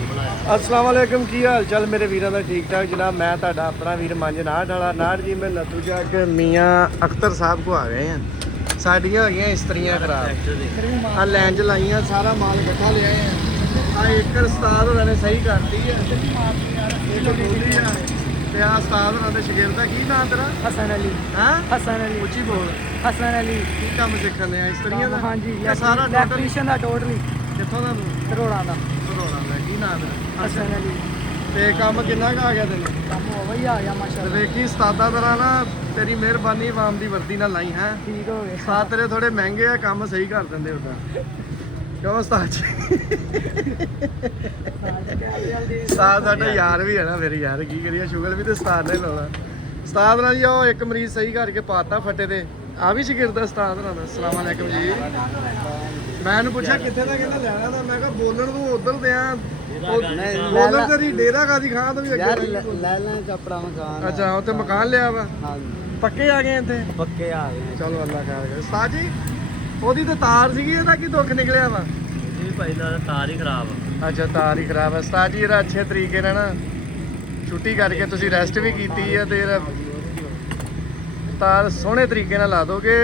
अस्सलाम वालेकुम की हाल चाल मेरे वीरों का ठीक ठाक जनाब। मैं ਤੁਹਾਡਾ अपना वीर मंज नाट वाला नाट जी। मैं नतू जग मियाँ अख्तर साहब को आ गए हैं। साड़ियाँ हो गई इस्त्रियाँ खराब आ लैन च लाइया सारा माल इकट्ठा ले आए हैं। आ एकड़ उस्ताद होना ने सही करती है एक बोली है ते आ उस्ताद होना दे शागिर्द की नाम तेरा? हसन अली। हां हसन अली ਉੱਚੀ बोल। हसन अली की काम सीखने आ इस्त्रियाँ दा? हाँ जी ये सारा इलेक्ट्रीशियन का टोटली कित्थों दा तू? करोड़ा का घरोड़ा दा। की नाम है? हसन अली। ਤੇ ਕੰਮ ਕਿੰਨਾ ਕੁ ਆ ਗਿਆ ਤੈਨੂੰ? काम हो वही आ गया ਤੇ माशाल्लाह। ਵੇਖੀ ਉਸਤਾਦਾ ਤਰ੍ਹਾਂ ਨਾ ਤੇਰੀ ਮਿਹਰਬਾਨੀ ਆਵਾਮ ਦੀ ਵਰਦੀ ਨਾਲ ਲਾਈ ਹੈ। ठीक हो गया। ਉਸਤਾਦ ਤੇਰੇ ਥੋੜੇ ਮਹਿੰਗੇ ਆ ਕੰਮ ਸਹੀ ਕਰ ਦਿੰਦੇ ਉਦਾਂ ਕਿਉਂ ਉਸਤਾਦ ਜੀ? ਉਸਤਾਦ ਸਾਡਾ ਯਾਰ ਵੀ ਹੈ ਨਾ ਫਿਰ ਯਾਰ ਕੀ ਕਰੀਏ ਸ਼ੁਗਲ ਵੀ ਤੇ ਉਸਤਾਦ ਨੇ ਲਾਉਣਾ। ਉਸਤਾਦ ਨਾਲ ਜੋ ਇੱਕ ਮਰੀਜ਼ ਸਹੀ ਕਰਕੇ ਪਾਤਾ ਫੱਟੇ ਤੇ ਆ ਵੀ ਸ਼ਾਗਿਰਦ ਦਾ ਉਸਤਾਦ ਨਾਲ। ਅਸਲਾਮ ਅਲੈਕੁਮ ਜੀ। ਮੈਂ ਇਹਨੂੰ ਪੁੱਛਿਆ ਕਿੱਥੇ ਦਾ ਕਹਿੰਦਾ ਲੈਣਾ ਤਾਂ ਮੈਂ ਕਿਹਾ ਬੋਲਣ ਨੂੰ ਉਧਰ ਦੇ ਆ ਬੋਲਣ ਤੇਰੀ ਡੇਰਾ ਗਾਜੀ ਖਾਂ ਤੋਂ ਵੀ ਅੱਗੇ यार लैला कपड़ा मकान ਅੱਛਾ ਉੱਥੇ ਮਕਾਨ ਲਿਆ ਵਾ हाँ ਪੱਕੇ ਆ ਗਏ ਇੱਥੇ? पक्के आ गए ਚਲੋ ਅੱਲਾ ਖੈਰ ਕਰੇ। ਉਸਤਾਦ ਜੀ ਉਹਦੀ ਤਾਂ ਤਾਰ ਸੀਗੀ ਇਹਦਾ ਕੀ ਦੁੱਖ ਨਿਕਲਿਆ ਵਾ? ਜੀ ਭਾਈ ਦਾ ਤਾਰ ਹੀ ਖਰਾਬ। ਅੱਛਾ ਤਾਰ ਹੀ ਖਰਾਬ ਹੈ। ਉਸਤਾਦ ਜੀ ਇਹਦਾ ਅੱਛੇ ਤਰੀਕੇ ਨਾਲ ਨਾ ਛੁੱਟੀ ਕਰਕੇ ਤੁਸੀਂ ਰੈਸਟ ਵੀ ਕੀਤੀ ਹੈ ਤੇ ਇਹਦਾ ਤਾਰ ਸੋਹਣੇ ਤਰੀਕੇ ਨਾਲ ਲਾ ਦੋਗੇ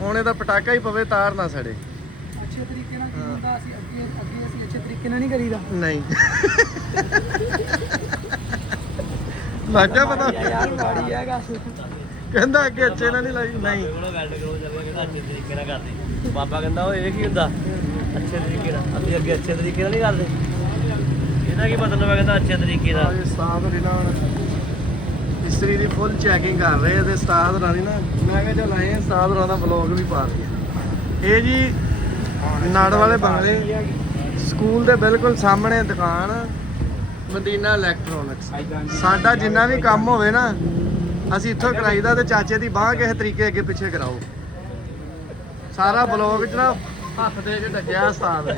ਹੁਣ ਇਹਦਾ ਪਟਾਕਾ ਹੀ ਪਵੇ ਤਾਰ ਨਾ ਸੜੇ। अच्छे तरीके ना कीता ਅਸੀਂ ਅੱਗੇ ਅਸੀਂ अच्छे तरीके ਨਾਲ ਨਹੀਂ ਕਰੀਦਾ। ਨਹੀਂ ਮੈਂ ਕਿਹਾ ਪਤਾ यार गाड़ी है ਗੱਲ। ਕਹਿੰਦਾ ਅੱਗੇ ਅੱਛੇ ਨਾਲ ਨਹੀਂ ਲਾਈ। ਨਹੀਂ ਉਹਨੂੰ ਵੈਲਡ ਕਰੋ ਚੱਲਿਆ ਕਹਿੰਦਾ ਅੱਛੇ ਤਰੀਕੇ ਨਾਲ ਕਰਦੇ। ਬਾਬਾ ਕਹਿੰਦਾ ਉਹ ਇਹ ਕੀ ਹੁੰਦਾ ਅੱਛੇ ਤਰੀਕੇ ਨਾਲ ਅਸੀਂ ਅੱਗੇ ਅੱਛੇ ਤਰੀਕੇ ਨਾਲ ਨਹੀਂ ਕਰਦੇ। ਇਹਦਾ ਕੀ ਮਤਲਬ ਹੈ ਕਹਿੰਦਾ ਅੱਛੇ ਤਰੀਕੇ ਨਾਲ? ਇਹ ਉਸਤਾਦ ਹੋਣੀ ਨਾ ਹੁਣ ਇਸਤਰੀ ਦੀ ਫੁੱਲ ਚੈਕਿੰਗ ਕਰ ਰਹੇ ਤੇ ਉਸਤਾਦ ਹੋਣੀ ਨਾ ਮੈਂ ਕਿਹਾ ਚਲ ਆਏ ਉਸਤਾਦ ਹੋਣਾ ਦਾ ਵਲੌਗ ਵੀ ਪਾ ਦਈਏ। ਇਹ ਜੀ ਨਾੜ ਵਾਲੇ ਬੰਗਲੇ ਸਕੂਲ ਦੇ ਬਿਲਕੁਲ ਸਾਹਮਣੇ ਦੁਕਾਨ ਮਦੀਨਾ ਇਲੈਕਟ੍ਰੋਨਿਕਸ। ਸਾਡਾ ਜਿੰਨਾ ਵੀ ਕੰਮ ਹੋਵੇ ਨਾ ਅਸੀਂ ਇੱਥੋਂ ਕਰਾਈਦਾ ਤੇ ਚਾਚੇ ਦੀ ਬਾਂਹ ਕਿਸੇ ਤਰੀਕੇ ਅੱਗੇ ਪਿੱਛੇ ਕਰਾਓ। ਸਾਰਾ ਬਲੌਗ 'ਚ ਨਾ ਹੱਥ ਦੇ ਕੇ ਡੱਕਿਆ ਉਸਤਾਦ ਨੇ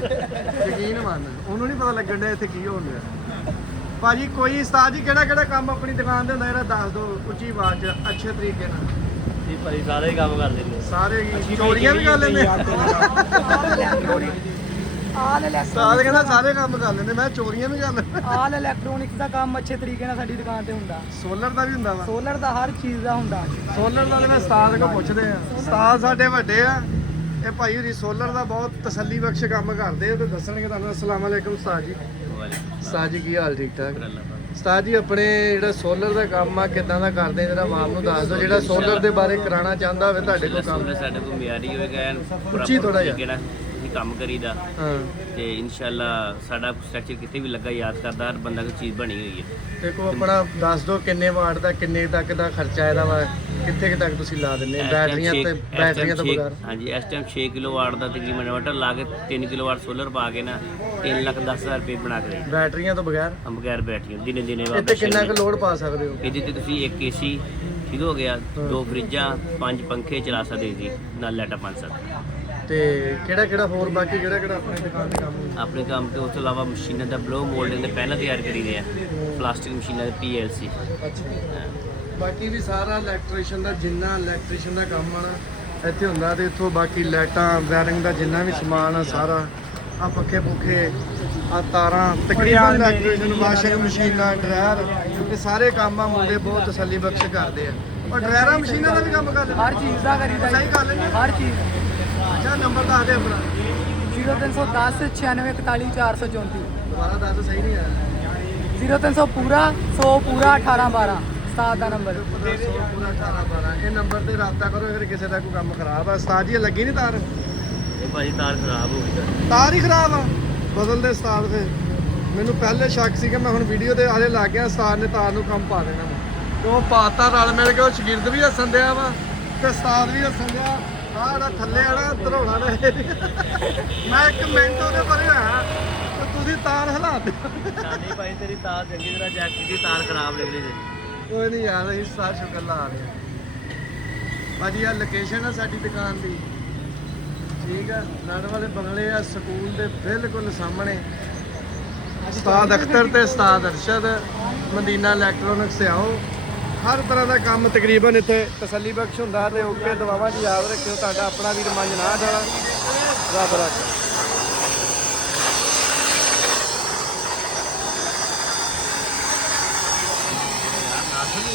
ਯਕੀਨ ਮੰਨ। ਉਹਨੂੰ ਨਹੀਂ ਪਤਾ ਲੱਗਣ ਡਿਆ ਇੱਥੇ ਕੀ ਹੋਣ ਡਿਆ। ਭਾਜੀ ਕੋਈ ਉਸਤਾਦ ਜੀ ਕਿਹੜਾ ਕਿਹੜਾ ਕੰਮ ਆਪਣੀ ਦੁਕਾਨ ਦੇ ਹੁੰਦਾ ਇਹਦਾ ਦੱਸ ਦਿਓ ਉੱਚੀ ਆਵਾਜ਼ 'ਚ ਅੱਛੇ ਤਰੀਕੇ ਨਾਲ। ਜੀ ਭਾਈ ਸਾਰੇ ਹੀ ਕੰਮ ਕਰ ਦਿੰਦੇ। ਸਾਰੇ ਹੀ ਚੋਰੀਆਂ ਵੀ ਕਰ ਲੈਂਦੇ ਉਸਤਾਦ ਕਹਿੰਦਾ ਸਾਰੇ ਕੰਮ ਕਰ ਲੈਂਦੇ। ਮੈਂ ਚੋਰੀਆਂ ਵੀ ਕਰ ਲੈਂਦਾ। ਆਲ ਇਲੈਕਟ੍ਰੋਨਿਕਸ ਦਾ ਕੰਮ ਅੱਛੇ ਤਰੀਕੇ ਨਾਲ ਸਾਡੀ ਦੁਕਾਨ ਤੇ ਹੁੰਦਾ। ਸੋਲਰ ਦਾ ਵੀ ਹੁੰਦਾ ਵਾ। ਸੋਲਰ ਦਾ ਹਰ ਚੀਜ਼ ਦਾ ਹੁੰਦਾ। ਸੋਲਰ ਦਾ ਤੇ ਮੈਂ ਉਸਤਾਦ ਕੋਲ ਪੁੱਛਦੇ ਆ। ਉਸਤਾਦ ਸਾਡੇ ਵੱਡੇ ਆ। ਇਹ ਭਾਈ ਹੋਰੀ ਸੋਲਰ ਦਾ ਬਹੁਤ ਤਸੱਲੀ ਬਖਸ਼ ਕੰਮ ਕਰਦੇ ਆ ਤੇ ਦੱਸਣਗੇ ਤੁਹਾਨੂੰ। ਅਸਲਾਮ ਅਲੈਕੁਮ ਉਸਤਾਦ ਜੀ। ਉਸਤਾਦ ਜੀ ਕੀ ਹਾਲ? ਠੀਕ ਠਾਕ ਉਸਤਾਦ ਜੀ। ਆਪਣੇ ਜਿਹੜਾ ਸੋਲਰ ਦਾ ਕੰਮ ਆ ਕਿੱਦਾਂ ਦਾ ਕਰਦੇ ਆ ਜਰਾ ਆਵਾਮ ਨੂੰ ਦੱਸ ਦਿਓ ਜਿਹੜਾ ਸੋਲਰ ਦੇ ਬਾਰੇ ਕਰਾਉਣਾ ਚਾਹੁੰਦਾ ਹੋਵੇ ਤੁਹਾਡੇ ਕੋਲ ਕੰਮ। ਸਾਡੇ ਕੋਲ ਮਿਆਰੀ ਹੋਵੇਗਾ ਐਨ ਉੱਚੀ ਥੋੜ੍ਹਾ ਜਿਹਾ। ਜਿਹੜਾ ਅਸੀਂ ਕੰਮ ਕਰੀਦਾ ਹਾਂ ਤੇ ਇਨਸ਼ਾਅੱਲਾ ਸਾਡਾ ਸਟਰਕਚਰ ਕਿਤੇ ਵੀ ਲੱਗਾ ਯਾਦ ਕਰਦਾ ਹਰ ਬੰਦਾ ਕੋਈ ਚੀਜ਼ ਬਣੀ ਹੋਈ ਹੈ। ਦੇਖੋ ਆਪਣਾ ਦੱਸ ਦਿਓ ਕਿੰਨੇ ਵਾਟ ਦਾ ਕਿੰਨੇ ਤੱਕ ਦਾ ਖਰਚਾ ਇਹਦਾ ਵਾ ਕਿੱਥੇ ਤੱਕ ਤੁਸੀਂ ਲਾ ਦਿੰਦੇ ਬੈਟਰੀਆਂ ਤੇ ਬੈਟਰੀਆਂ ਤੋਂ ਬਗੈਰ? ਹਾਂਜੀ ਇਸ ਟਾਈਮ 6 ਕਿਲੋਵਾਟ ਦਾ ਤਕਰੀਬਨ ਇਨਵਰਟਰ ਲਾ ਕੇ 3 ਕਿਲੋਵਾਟ ਸੋਲਰ ਪਾ ਕੇ ਨਾ 3,10,000 ਰੁਪਏ ਬਣਾ ਕੇ ਦੇ ਬੈਟਰੀਆਂ ਤੋਂ ਬਗੈਰ ਬਗੈਰ ਬੈਟਰੀਆਂ ਦਿਨੇ ਦਿਨੇ ਇੱਥੇ ਕਿੰਨਾ ਕੁ ਲੋਡ ਪਾ ਸਕਦੇ ਹੋ? ਇਹਦੇ ਤੇ ਤੁਸੀਂ ਇੱਕ ਏਸੀ ਠੀਕ ਹੋ ਗਿਆ, 2 ਫਰਿੱਜਾਂ, 5 ਪੰਖੇ ਚਲਾ ਸਕਦੇ ਜੀ ਨਾਲ ਲਾਈਟਾਂ 5 ਸਕਦੇ। ਤੇ ਕਿਹੜਾ ਕਿਹੜਾ ਹੋਰ ਬਾਕੀ ਕਿਹੜਾ ਕਿਹੜਾ ਆਪਣੇ ਦੁਕਾਨ ਤੇ ਕੰਮ ਹੁੰਦਾ? ਆਪਣੇ ਕੰਮ ਤੇ ਉਸ ਤੋਂ ਇਲਾਵਾ ਮਸ਼ੀਨਾਂ ਦਾ ਬਲੋ ਮੋਲਡਿੰਗ ਦੇ ਪੈਨਲ ਤਿਆਰ ਕਰੀਦੇ ਆ, ਪਲਾਸਟਿਕ ਮਸ਼ੀਨਾਂ ਦੇ PLC। ਅੱਛਾ ਬਾਕੀ ਵੀ ਸਾਰਾ ਇਲੈਕਟ੍ਰੀਸ਼ੀਅਨ ਦਾ ਜਿੰਨਾ ਇਲੈਕਟ੍ਰੀਸ਼ੀਅਨ ਦਾ ਕੰਮ ਆ ਨਾ ਇੱਥੇ ਹੁੰਦਾ ਤੇ ਇੱਥੋਂ ਬਾਕੀ ਲਾਈਟਾਂ ਵਾਇਰਿੰਗ ਦਾ ਜਿੰਨਾ ਵੀ ਸਮਾਨ ਆ ਸਾਰਾ ਆ ਪੱਖੇ ਪੁੱਖੇ ਆ ਤਾਰਾਂ ਤਕਰੀਬਨ ਇਲੈਕਟ੍ਰੀਸ਼ੀਅਨ ਵਾਸ਼ਿੰਗ ਮਸ਼ੀਨਾਂ ਡਰਾਇਰ ਇਹ ਸਾਰੇ ਕੰਮ ਆ ਮੁੰਡੇ ਬਹੁਤ ਤਸੱਲੀ ਬਖਸ਼ ਕਰਦੇ ਆ। ਔਰ ਡਰਾਇਰਾਂ ਮਸ਼ੀਨਾਂ ਦਾ ਵੀ ਕੰਮ ਕਰਦੇ ਹਰ ਚੀਜ਼ ਦਾ ਕਰੀਦਾ ਸਹੀ ਕਰ ਲੈਂਦੇ? ਹਰ ਚੀਜ਼। ਅੱਛਾ ਨੰਬਰ ਦੱਸ ਦੇ ਆਪਣਾ। 0310 96 41 434। ਦੁਬਾਰਾ ਦੱਸ ਸਹੀ ਨਹੀਂ ਆਇਆ। 0300 ਪੂਰਾ 100 ਪੂਰਾ 18 12 ਉਸਤਾਦ ਦਾ ਨੰਬਰ। ਪੂਰਾ 18 12 ਇਹ ਨੰਬਰ ਤੇ ਰਾਬਤਾ ਕਰੋ ਅਗਰ ਕਿਸੇ ਦਾ ਕੋਈ ਕੰਮ ਖਰਾਬ ਆ। ਉਸਤਾਦ ਜੀ ਲੱਗੀ ਨਹੀਂ ਤਾਰ? ਇਹ ਭਾਜੀ ਤਾਰ ਖਰਾਬ ਹੋ ਗਈ। ਤਾਰ ਹੀ ਖਰਾਬ ਆ ਬਦਲ ਦੇ ਉਸਤਾਦ ਫਿਰ। ਮੈਨੂੰ ਪਹਿਲੇ ਸ਼ੱਕ ਸੀ ਕਿ ਮੈਂ ਹੁਣ ਵੀਡੀਓ ਦੇ ਆਲੇ ਲੱਗ ਗਿਆ ਉਸਤਾਦ ਨੇ ਤਾਰ ਨੂੰ ਕੰਮ ਪਾ ਦੇਣਾ ਵਾ ਤੇ ਉਹ ਪਾਤਾ ਰਲ ਮਿਲ ਕੇ। ਉਹ ਸ਼ਾਗਿਰਦ ਵੀ ਹੱਸਣ ਦਿਆ ਵਾ ਤੇ ਉਸਤਾਦ ਵੀ ਹੱਸਣ ਦਿਆ। ਆਹ ਜਿਹੜਾ ਥੱਲੇ ਵਾਲਾ ਧਰੋਣਾ ਨੇ ਮੈਂ ਇੱਕ ਮਿੰਟ ਉਹਦੇ ਪਰੇ ਹੋਇਆ ਤੇ ਤੁਸੀਂ ਤਾਰ ਹਿਲਾ ਦੇ। ਨਹੀਂ ਭਾਈ ਤੇਰੀ ਤਾਰ ਚੰਗੀ ਤਰ੍ਹਾਂ ਚੈੱਕ ਕੀਤੀ, ਤਾਰ ਖਰਾਬ ਨਿਕਲੀ ਤੇਰੀ। ਕੋਈ ਨਹੀਂ ਯਾਰ ਅਸੀਂ ਸਾਰ ਸ਼ੁਕਰ ਲਾ ਰਹੇ ਹਾਂ ਭਾਜੀ। ਆ ਲੋਕੇਸ਼ਨ ਆ ਸਾਡੀ ਦੁਕਾਨ ਦੀ ਠੀਕ ਆ ਨਾੜ ਵਾਲੇ ਬੰਗਲੇ ਆ ਸਕੂਲ ਦੇ ਬਿਲਕੁਲ ਸਾਹਮਣੇ। ਉਸਤਾਦ ਅਖਤਰ ਤੇ ਉਸਤਾਦ ਅਰਸ਼ਦ ਮਦੀਨਾ ਇਲੈਕਟ੍ਰੋਨਿਕਸ ਤੇ ਆਓ। ਹਰ ਤਰ੍ਹਾਂ ਦਾ ਕੰਮ ਤਕਰੀਬਨ ਇੱਥੇ ਤਸੱਲੀ ਬਖਸ਼ ਹੁੰਦਾ ਤੇ ਓਕੇ ਦੁਆਵਾਂ ਦੀ ਯਾਦ ਰੱਖਿਓ। ਤੁਹਾਡਾ ਆਪਣਾ ਵੀਰ ਮੰਜਨਾਥ ਵਾਲਾ ਰੱਬ ਰੱਖ। ਨਹੀਂ ਆ